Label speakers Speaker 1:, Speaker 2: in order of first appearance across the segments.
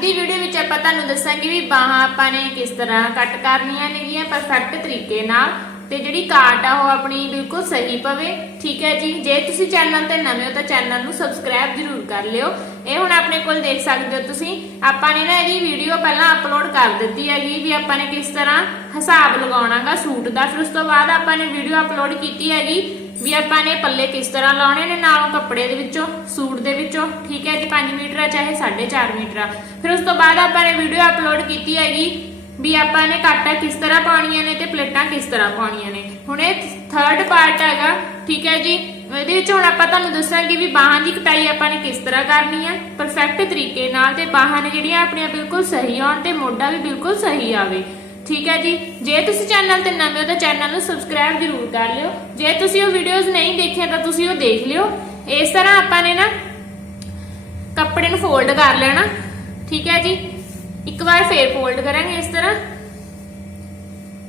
Speaker 1: ਦੀ video ਵਿੱਚ ਆਪਾਂ ਤੁਹਾਨੂੰ ਦੱਸਾਂਗੇ ਵੀ ਬਾਹਾਂ ਆਪਾਂ ਨੇ ਕਿਸ ਤਰ੍ਹਾਂ ਕੱਟ ਕਰਨੀਆਂ ਨੇਗੀਆਂ ਪਰਫੈਕਟ ਤਰੀਕੇ ਨਾਲ ਤੇ ਜਿਹੜੀ ਕਾਟ ਆ ਉਹ ਆਪਣੀ ਬਿਲਕੁਲ ਸਹੀ ਪਵੇ, ਠੀਕ ਹੈ ਜੀ? ਜੇ ਤੁਸੀਂ ਚੈਨਲ ਤੇ ਨਵੇਂ ਹੋ ਤਾਂ ਚੈਨਲ ਨੂੰ ਸਬਸਕ੍ਰਾਈਬ ਜ਼ਰੂਰ ਕਰ ਲਿਓ। ਇਹ ਹੁਣ ਆਪਣੇ ਕੋਲ ਦੇਖ ਸਕਦੇ ਹੋ ਤੁਸੀਂ। ਆਪਾਂ ਨੇ ਨਾ ਇਹਦੀ ਵੀਡੀਓ ਪਹਿਲਾਂ ਅਪਲੋਡ ਕਰ ਦਿੱਤੀ ਹੈਗੀ ਵੀ ਆਪਾਂ ਨੇ ਕਿਸ ਤਰ੍ਹਾਂ ਹਿਸਾਬ ਲਗਾਉਣਾਗਾ ਸੂਟ ਦਾ। ਫਿਰ ਉਸ ਤੋਂ ਬਾਅਦ ਆਪਾਂ ਨੇ ਵੀਡੀਓ ਅਪਲੋਡ ਕੀਤੀ ਹੈਗੀ ਵੀ ਆਪਾਂ ਨੇ ਪੱਲੇ ਕਿਸ ਤਰ੍ਹਾਂ ਲਾਉਣੇ ਨੇ, ਨਾਲੋਂ ਕੱਪੜੇ ਦੇ ਵਿੱਚੋਂ, ਸੂਟ ਦੇ ਵਿੱਚੋਂ, ਠੀਕ ਹੈ ਜੀ 5 ਮੀਟਰ ਆ ਚਾਹੇ 4.5 ਮੀਟਰ ਆ। ਫਿਰ ਉਸ ਤੋਂ ਬਾਅਦ ਆਪਾਂ ਨੇ ਵੀਡੀਓ ਅਪਲੋਡ ਕੀਤੀ ਹੈਗੀ ਵੀ ਆਪਾਂ ਨੇ ਕਾਟਾ ਕਿਸ ਤਰ੍ਹਾਂ ਪਾਉਣੀਆਂ ਨੇ ਤੇ ਪਲੇਟਾਂ ਕਿਸ ਤਰ੍ਹਾਂ ਪਾਉਣੀਆਂ ਨੇ। ਹੁਣ ਇਹ ਥਰਡ ਪਾਰਟ ਹੈਗਾ, ਠੀਕ ਹੈ ਜੀ, ਇਹਦੇ ਵਿੱਚ ਹੁਣ ਆਪਾਂ ਤੁਹਾਨੂੰ ਦੱਸਾਂਗੇ ਵੀ ਬਾਹਾਂ ਦੀ ਕਟਾਈ ਆਪਾਂ ਨੇ ਕਿਸ ਤਰ੍ਹਾਂ ਕਰਨੀ ਹੈ ਪਰਫੈਕਟ ਤਰੀਕੇ ਨਾਲ ਤੇ ਬਾਹਾਂ ਨੇ ਜਿਹੜੀਆਂ ਆਪਣੀਆਂ ਬਿਲਕੁਲ ਸਹੀ ਆਉਣ ਤੇ ਮੋਢਾ ਵੀ ਬਿਲਕੁਲ ਸਹੀ ਆਵੇ। ਠੀਕ ਹੈ ਜੀ? ਜੇ ਤੁਸੀਂ ਚੈਨਲ ਤੇ ਨਵੇਂ ਹੋ ਤਾਂ ਚੈਨਲ ਨੂੰ ਸਬਸਕ੍ਰਾਈਬ ਜ਼ਰੂਰ ਕਰ ਲਿਓ। ਜੇ ਤੁਸੀਂ ਉਹ ਵੀਡੀਓਜ਼ ਨਹੀਂ ਦੇਖੀਆਂ ਤਾਂ ਤੁਸੀਂ ਉਹ ਦੇਖ ਲਿਓ। ਇਸ ਤਰ੍ਹਾਂ ਆਪਾਂ ਨੇ ਨਾ ਕੱਪੜੇ ਨੂੰ ਫੋਲਡ ਕਰ ਲੈਣਾ। ਠੀਕ ਹੈ ਜੀ? ਇੱਕ ਵਾਰ ਫੇਰ ਫੋਲਡ ਕਰਾਂਗੇ ਇਸ ਤਰ੍ਹਾਂ।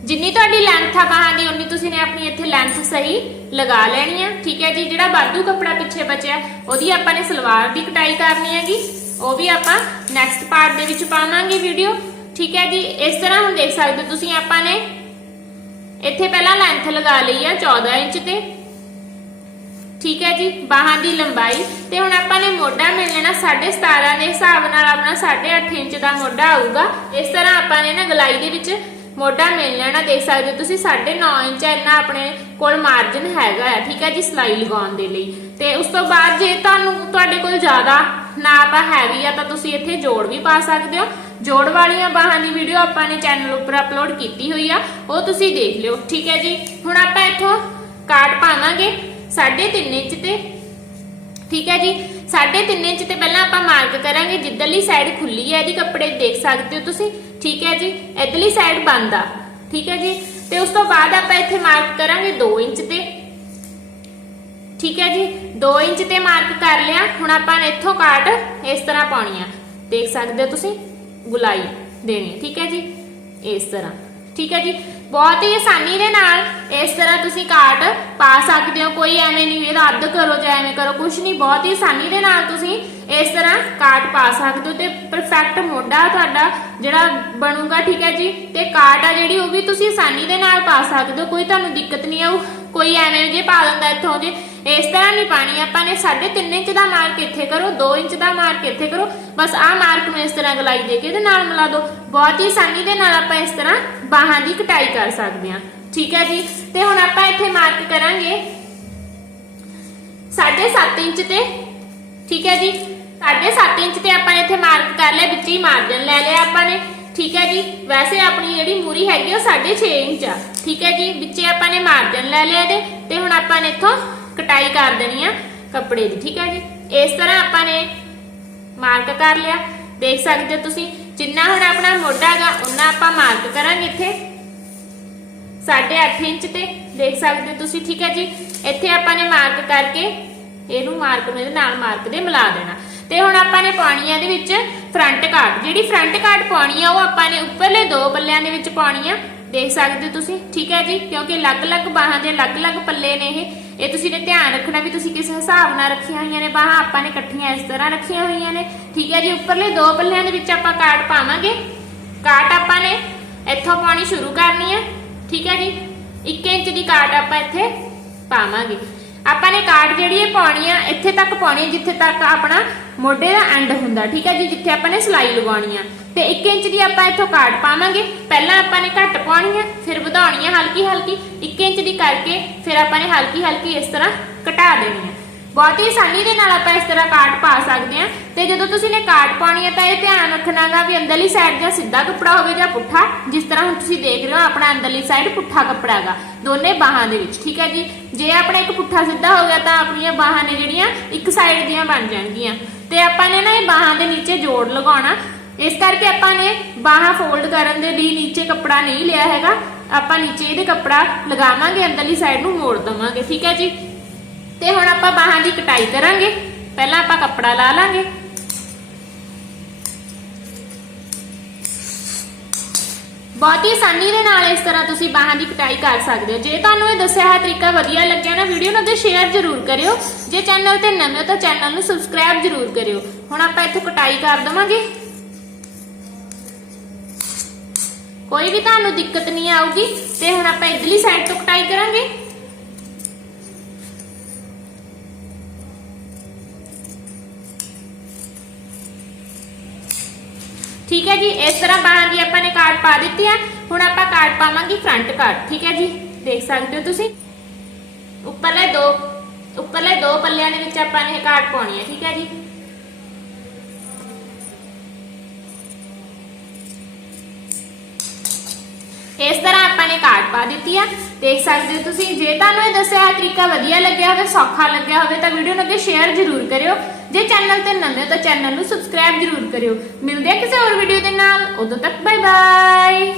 Speaker 1: ਜਿੰਨੀ ਤੁਹਾਡੀ ਲੈਂਥ ਆ ਬਾਹਾਂ ਦੀ ਉਨੀ ਤੁਸੀਂ ਨੇ ਆਪਣੀ ਇੱਥੇ ਲੈਂਥ ਸਹੀ ਲਗਾ ਲੈਣੀ ਆ। ਠੀਕ ਹੈ ਜੀ? ਜਿਹੜਾ ਬਾਦੂ ਕੱਪੜਾ ਪਿੱਛੇ ਬਚਿਆ, ਉਹਦੀ ਆਪਾਂ ਨੇ ਸਲਵਾਰ ਦੀ ਕਟਾਈ ਕਰਨੀ ਹੈਗੀ। ਉਹ ਵੀ ਆਪਾਂ ਨੈਕਸਟ ਪਾਰਟ ਦੇ ਵਿੱਚ ਪਾਵਾਂਗੇ ਵੀਡੀਓ ਠੀਕ ਹੈ ਜੀ, ਇਸ ਤਰ੍ਹਾਂ ਹੁਣ ਦੇਖ ਸਕਦੇ ਹੋ ਤੁਸੀਂ ਆਪਾਂ ਨੇ। ਇੱਥੇ ਪਹਿਲਾਂ ਲੈਂਥ ਲਗਾ ਲਈ ਆ 14 ਇੰਚ ਤੇ। ਠੀਕ ਹੈ ਜੀ, ਬਾਹਾਂ ਦੀ ਲੰਬਾਈ। ਤੇ ਹੁਣ ਆਪਾਂ ਨੇ ਮੋਢਾ ਮਿਲ ਲੈਣਾ 17.5 ਦੇ ਹਿਸਾਬ ਨਾਲ ਆਪਣਾ 8.5 ਇੰਚ ਦਾ ਮੋਢਾ ਆਊਗਾ। ਇਸ ਤਰ੍ਹਾਂ ਆਪਾਂ ਨੇ ਨਾ ਗਲਾਈ ਦੇ ਵਿੱਚ ਮੋਢਾ ਮਿਲ ਲੈਣਾ। ਦੇਖ ਸਕਦੇ ਹੋ ਤੁਸੀਂ 9.5 ਇੰਚ ਇੰਨਾ ਆਪਣੇ ਕੋਲ ਮਾਰਜਨ ਹੈਗਾ ਆ। ਠੀਕ ਹੈ ਜੀ, ਸਲਾਈ ਲਗਾਉਣ ਦੇ ਲਈ। ਤੇ ਉਸ ਤੋਂ ਬਾਅਦ ਜੇ ਤੁਹਾਨੂੰ, ਤੁਹਾਡੇ ਕੋਲ ਜ਼ਿਆਦਾ ਨਾਪ ਹੈਵੀ ਆ ਤਾਂ ਤੁਸੀਂ ਇੱਥੇ ਜੋੜ ਵੀ ਪਾ ਸਕਦੇ ਹੋ। ਜੋੜ ਵਾਲੀਆਂ ਬਾਹਾਂ ਦੀ ਵੀਡੀਓ ਆਪਾਂ ਨੇ ਚੈਨਲ ਉੱਪਰ ਅਪਲੋਡ ਕੀਤੀ ਹੋਈ ਆ, ਉਹ ਤੁਸੀਂ ਦੇਖ ਲਿਓ, ਠੀਕ ਹੈ ਜੀ? ਹੁਣ ਆਪਾਂ ਇੱਥੋਂ ਕਾਟ ਪਾਵਾਂਗੇ 3.5 ਇੰਚ ਤੇ, ਠੀਕ ਹੈ ਜੀ? 3.5 ਇੰਚ ਤੇ ਪਹਿਲਾਂ ਆਪਾਂ ਮਾਰਕ ਕਰਾਂਗੇ, ਜਿੱਧਰਲੀ ਸਾਈਡ ਖੁੱਲੀ ਹੈ ਇਹਦੀ ਕੱਪੜੇ ਦੇਖ ਸਕਦੇ ਹੋ ਤੁਸੀਂ, ਠੀਕ ਹੈ ਜੀ? ਇਧਰਲੀ ਸਾਈਡ ਬੰਦ ਆ, ਠੀਕ ਹੈ ਜੀ? ਤੇ ਉਸ ਤੋਂ ਬਾਅਦ ਆਪਾਂ ਇੱਥੇ ਮਾਰਕ ਕਰਾਂਗੇ 2 ਇੰਚ ਤੇ, ਠੀਕ ਹੈ ਜੀ? 2 ਇੰਚ ਤੇ ਮਾਰਕ ਕਰ ਲਿਆ, ਹੁਣ ਆਪਾਂ ਨੇ ਇੱਥੋਂ ਕਾਟ ਇਸ ਤਰ੍ਹਾਂ ਪਾਉਣੀ ਆ, ਦੇਖ ਸਕਦੇ ਹੋ ਤੁਸੀਂ? ਗੁਲਾਈ ਦੇਣੀ ਠੀਕ ਹੈ ਜੀ? ਇਸ ਤਰ੍ਹਾਂ। ਠੀਕ ਹੈ ਜੀ? ਬਹੁਤ ਹੀ ਆਸਾਨੀ ਦੇ ਨਾਲ ਇਸ ਤਰ੍ਹਾਂ ਤੁਸੀਂ ਕਾਟ ਪਾ ਸਕਦੇ ਹੋ। ਕੋਈ ਐਵੇਂ ਨਹੀਂ ਇਹਦਾ ਅੱਧ ਕਰੋ ਜਾਂ ਐਵੇਂ ਕਰੋ। ਕੁਝ ਨਹੀਂ, ਬਹੁਤ ਹੀ ਆਸਾਨੀ ਦੇ ਨਾਲ ਤੁਸੀਂ ਇਸ ਤਰ੍ਹਾਂ ਕਾਟ ਪਾ ਸਕਦੇ ਹੋ ਤੇ ਪਰਫੈਕਟ ਮੋਢਾ ਤੁਹਾਡਾ ਜਿਹੜਾ ਬਣੂਗਾ। ਠੀਕ ਹੈ ਜੀ? ਤੇ ਕਾਰਡ ਆ ਜਿਹੜੀ, ਉਹ ਵੀ ਤੁਸੀਂ ਆਸਾਨੀ ਦੇ ਨਾਲ ਪਾ ਸਕਦੇ ਹੋ। ਕੋਈ ਤੁਹਾਨੂੰ ਦਿੱਕਤ ਨਹੀਂ ਆਊ। ਕੋਈ ਐਵੇਂ ਜੇ ਪਾ ਦਿੰਦਾ ਇੱਥੋਂ ਜੇ, ਇਸ ਤਰ੍ਹਾਂ ਨਹੀਂ ਪਾਣੀ, ਆਪਾਂ ਨੇ 3.5 ਇੰਚ ਦਾ ਮਾਰਕ ਇੱਥੇ ਕਰੋ 2 ਇੰਚ ਦਾ ਮਾਰਕ ਇੱਥੇ ਕਰੋ, ਬਸ ਆਹ ਮਾਰਕ ਨੂੰ ਇਸ ਤਰ੍ਹਾਂ ਗਲਾਈ ਦੇ ਕੇ ਇਹਦੇ ਨਾਲ ਮਿਲਾ ਦਿਓ। ਬਹੁਤ ਹੀ ਆਸਾਨੀ ਦੇ ਨਾਲ ਆਪਾਂ ਇਸ ਤਰ੍ਹਾਂ ਬਾਹਾਂ ਦੀ ਕਟਾਈ ਕਰ ਸਕਦੇ ਹਾਂ। ਠੀਕ ਹੈ ਜੀ? ਤੇ ਹੁਣ ਆਪਾਂ ਇੱਥੇ ਮਾਰਕ ਕਰਾਂਗੇ। 7.5 ਇੰਚ ਤੇ, ਠੀਕ ਹੈ ਜੀ? 7.5 ਇੰਚ ਤੇ ਆਪਾਂ ਇੱਥੇ ਮਾਰਕ ਕਰ ਲਿਆ, ਵਿੱਚ ਹੀ ਮਾਰਜਨ ਲੈ ਲਿਆ ਆਪਾਂ ਨੇ। ਠੀਕ ਹੈ ਜੀ? ਵੈਸੇ ਆਪਣੀ ਜਿਹੜੀ ਮੂਰੀ ਹੈਗੀ ਉਹ 6.5 ਇੰਚ ਆ। ਠੀਕ ਹੈ ਜੀ? ਵਿੱਚੇ ਆਪਾਂ ਨੇ ਮਾਰਜਨ ਲੈ ਲਿਆ ਇਹਦੇ ਤੇ ਹੁਣ ਆਪਾਂ ਨੇ ਇੱਥੋਂ ਕਟਾਈ ਕਰ ਦੇਣੀ ਆ ਕੱਪੜੇ ਦੀ। ਠੀਕ ਹੈ ਜੀ? ਇਸ ਤਰ੍ਹਾਂ ਆਪਾਂ ਨੇ ਮਾਰਕ ਕਰ ਲਿਆ। ਦੇਖ ਸਕਦੇ ਹੋ ਤੁਸੀਂ, ਜਿੰਨਾ ਹੁਣ ਆਪਣਾ ਮੋਢਾ ਹੈਗਾ ਉਹਨਾਂ ਆਪਾਂ ਮਾਰਕ ਕਰਾਂਗੇ ਇੱਥੇ। 8.5 ਇੰਚ ਤੇ, ਦੇਖ ਸਕਦੇ ਹੋ ਤੁਸੀਂ। ਠੀਕ ਹੈ ਜੀ? ਇੱਥੇ ਆਪਾਂ ਨੇ ਮਾਰਕ ਕਰਕੇ ਇਹਨੂੰ ਮਾਰਕ ਨੂੰ ਇਹਦੇ ਨਾਲ ਮਾਰਕ ਦੇ ਮਿਲਾ ਦੇਣਾ। ਤੇ ਹੁਣ ਆਪਾਂ ਨੇ ਪਾਉਣੀ ਆ ਇਹਦੇ ਵਿੱਚ ਫਰੰਟ ਕਾਟ ਜਿਹੜੀ ਫਰੰਟ ਕਾਟ ਪਾਉਣੀ ਆ, ਉਹ ਆਪਾਂ ਨੇ ਉੱਪਰਲੇ ਦੋ ਪੱਲਿਆਂ ਦੇ ਵਿੱਚ ਪਾਉਣੀ ਆ। ਦੇਖ ਸਕਦੇ ਹੋ ਤੁਸੀਂ? ਠੀਕ ਹੈ ਜੀ? ਕਿਉਂਕਿ ਅਲੱਗ-ਅਲੱਗ ਬਾਹਾਂ ਦੇ ਅਲੱਗ-ਅਲੱਗ ਪੱਲੇ ਨੇ ਇਹ। ਇਹ ਤੁਸੀਂ ਨੇ ਧਿਆਨ ਰੱਖਣਾ ਵੀ ਤੁਸੀਂ ਕਿਸ ਹਿਸਾਬ ਨਾਲ ਰੱਖੀਆਂ ਹੋਈਆਂ ਨੇ। ਬਾਹਾਂ ਆਪਾਂ ਨੇ ਇਕੱਠੀਆਂ ਇਸ ਤਰ੍ਹਾਂ ਰੱਖੀਆਂ ਹੋਈਆਂ ਨੇ। ਠੀਕ ਹੈ ਜੀ? ਉੱਪਰਲੇ ਦੋ ਪੱਲਿਆਂ ਦੇ ਵਿੱਚ ਆਪਾਂ ਕਾਟ ਪਾਵਾਂਗੇ। ਕਾਟ ਆਪਾਂ ਨੇ ਇੱਥੋਂ ਪਾਉਣੀ ਸ਼ੁਰੂ ਕਰਨੀ ਹੈ ਠੀਕ ਹੈ ਜੀ? 1 ਇੰਚ ਦੀ ਕਾਟ ਆਪਾਂ ਇੱਥੇ ਪਾਵਾਂਗੇ। ਆਪਾਂ ਨੇ ਕਾਟ ਜਿਹੜੀ ਇਹ ਪਾਉਣੀ ਆ, ਇੱਥੇ ਤੱਕ ਪਾਉਣੀ ਜਿੱਥੇ ਤੱਕ ਆਪਣਾ ਮੋਢੇ ਦਾ ਐਂਡ ਹੁੰਦਾ, ਠੀਕ ਹੈ ਜੀ, ਜਿੱਥੇ ਆਪਾਂ ਨੇ ਸਲਾਈ ਲਗਾਉਣੀ ਆ। ਤੇ 1 ਇੰਚ ਦੀ ਆਪਾਂ ਇੱਥੋਂ ਕਾਟ ਪਾਵਾਂਗੇ। ਪਹਿਲਾਂ ਆਪਾਂ ਨੇ ਘੱਟ ਪਾਉਣੀ ਆ, ਫਿਰ ਵਧਾਉਣੀ ਆ ਹਲਕੀ ਹਲਕੀ 1 ਇੰਚ ਦੀ ਕਰਕੇ ਫਿਰ ਆਪਾਂ ਨੇ ਹਲਕੀ ਹਲਕੀ ਇਸ ਤਰ੍ਹਾਂ ਘਟਾ ਦੇਣੀ ਆ। ਬਹੁਤ ਹੀ ਆਸਾਨੀ ਦੇ ਨਾਲ ਆਪਾਂ ਇਸ ਤਰ੍ਹਾਂ ਕਾਟ ਪਾ ਸਕਦੇ ਆ ਤੇ ਜਦੋਂ ਤੁਸੀਂ ਨੇ ਕਾਟ ਪਾਉਣੀ ਹੈ ਤਾਂ ਇਹ ਧਿਆਨ ਰੱਖਣਾਗਾ ਵੀ ਅੰਦਰਲੀ ਸਾਈਡ ਜਾਂ ਸਿੱਧਾ ਕੱਪੜਾ ਹੋਵੇ ਜਾਂ ਪੁੱਠਾ, ਜਿਸ ਤਰ੍ਹਾਂ ਹੁਣ ਤੁਸੀਂ ਦੇਖ ਰਹੇ ਹੋ ਆਪਣਾ ਅੰਦਰਲੀ ਸਾਈਡ ਪੁੱਠਾ ਕੱਪੜਾ ਹੈਗਾ ਦੋਨੇ ਬਾਹਾਂ ਦੇ ਵਿੱਚ, ਠੀਕ ਹੈ ਜੀ? ਜੇ ਆਪਣਾ ਇੱਕ ਪੁੱਠਾ ਸਿੱਧਾ ਹੋ ਗਿਆ ਤਾਂ ਆਪਣੀਆਂ ਬਾਹਾਂ ਨੇ ਜਿਹੜੀਆਂ ਇੱਕ ਸਾਈਡ ਦੀਆਂ ਬਣ ਜਾਣਗੀਆਂ। ਤੇ ਆਪਾਂ ਨੇ ਨਾ ਇਹ ਬਾਹਾਂ ਦੇ ਨੀਚੇ ਜੋੜ ਲਗਾਉਣਾ। ਇਸ ਕਰਕੇ ਆਪਾਂ ਨੇ ਬਾਹਾਂ ਫੋਲਡ ਕਰਨ ਦੇ ਲਈ ਨੀਚੇ ਕੱਪੜਾ ਨਹੀਂ ਲਿਆ ਹੈਗਾ। ਆਪਾਂ ਨੀਚੇ ਇਹਦੇ ਕੱਪੜਾ ਲਗਾਵਾਂਗੇ, ਅੰਦਰਲੀ ਸਾਈਡ ਨੂੰ ਮੋੜ ਦਵਾਂਗੇ, ਠੀਕ ਹੈ ਜੀ? ਤੇ ਹੁਣ ਆਪਾਂ ਬਾਹਾਂ ਦੀ ਕਟਾਈ ਕਰਾਂਗੇ। ਪਹਿਲਾਂ ਆਪਾਂ ਕੱਪੜਾ ਲਾ ਲਾਂਗੇ। ਬਹੁਤ ਹੀ ਆਸਾਨੀ ਦੇ ਨਾਲ ਇਸ ਤਰ੍ਹਾਂ ਤੁਸੀਂ ਬਾਹਾਂ ਦੀ ਕਟਾਈ ਕਰ ਸਕਦੇ ਹੋ। ਜੇ ਤੁਹਾਨੂੰ ਇਹ ਦੱਸਿਆ ਹੋਇਆ ਤਰੀਕਾ ਵਧੀਆ ਲੱਗਿਆ ਨਾ, ਵੀਡੀਓ ਨੂੰ ਤੇ ਸ਼ੇਅਰ ਜ਼ਰੂਰ ਕਰਿਓ। ਜੇ ਚੈਨਲ ਤੇ ਨਵੇਂ ਹੋ ਤਾਂ ਚੈਨਲ ਨੂੰ ਸਬਸਕ੍ਰਾਈਬ ਜ਼ਰੂਰ ਕਰਿਓ। ਹੁਣ ਆਪਾਂ ਇੱਥੋਂ ਕਟਾਈ ਕਰ ਦਵਾਂਗੇ। ਕੋਈ ਵੀ ਤੁਹਾਨੂੰ ਦਿੱਕਤ ਨਹੀਂ ਆਊਗੀ, ਤੇ ਹੁਣ ਆਪਾਂ ਇਧਰਲੀ ਸਾਈਡ ਤੋਂ ਕਟਾਈ ਕਰਾਂਗੇ। ਠੀਕ ਹੈ ਜੀ, ਇਸ ਤਰ੍ਹਾਂ ਬਾਹਾਂ ਦੀ ਆਪਾਂ ਨੇ ਕਾਰਡ ਪਾ ਦਿੱਤੀ ਆ। ਹੁਣ ਆਪਾਂ ਕਾਰਡ ਪਾਵਾਂਗੇ ਫਰੰਟ ਕਾਰਡ ਠੀਕ ਹੈ ਜੀ? ਦੇਖ ਸਕਦੇ ਹੋ ਤੁਸੀਂ? ਉੱਪਰਲੇ ਦੋ ਉੱਪਰਲੇ ਦੋ ਪੱਲਿਆਂ ਦੇ ਵਿੱਚ ਆਪਾਂ ਨੇ ਇਹ ਕਾਰਡ ਪਾਉਣੀ ਹੈ, ਠੀਕ ਹੈ ਜੀ? ਇਸ ਤਰ੍ਹਾਂ ਆਪਾਂ ਨੇ ਕਾਰਡ ਪਾ ਦਿੱਤੀ ਆ। ਦੇਖ ਸਕਦੇ ਹੋ ਤੁਸੀਂ, ਜੇ ਤੁਹਾਨੂੰ ਇਹ ਦੱਸਿਆ ਹੋਇਆ ਤਰੀਕਾ ਵਧੀਆ ਲੱਗਿਆ ਹੋਵੇ, ਸੌਖਾ ਲੱਗਿਆ ਹੋਵੇ, ਤਾਂ ਵੀਡੀਓ ਨੂੰ ਅੱਗੇ ਸ਼ੇਅਰ ਜ਼ਰੂਰ ਕਰਿਓ। ਜੇ ਚੈਨਲ ਤੇ ਨਵੇਂ ਹੋ ਤਾਂ ਚੈਨਲ ਨੂੰ ਸਬਸਕ੍ਰਾਈਬ ਜ਼ਰੂਰ ਕਰਿਓ। ਮਿਲਦੇ ਹਾਂ ਕਿਸੇ ਹੋਰ ਵੀਡੀਓ ਦੇ ਨਾਲ। ਉਦੋਂ ਤੱਕ ਬਾਏ ਬਾਏ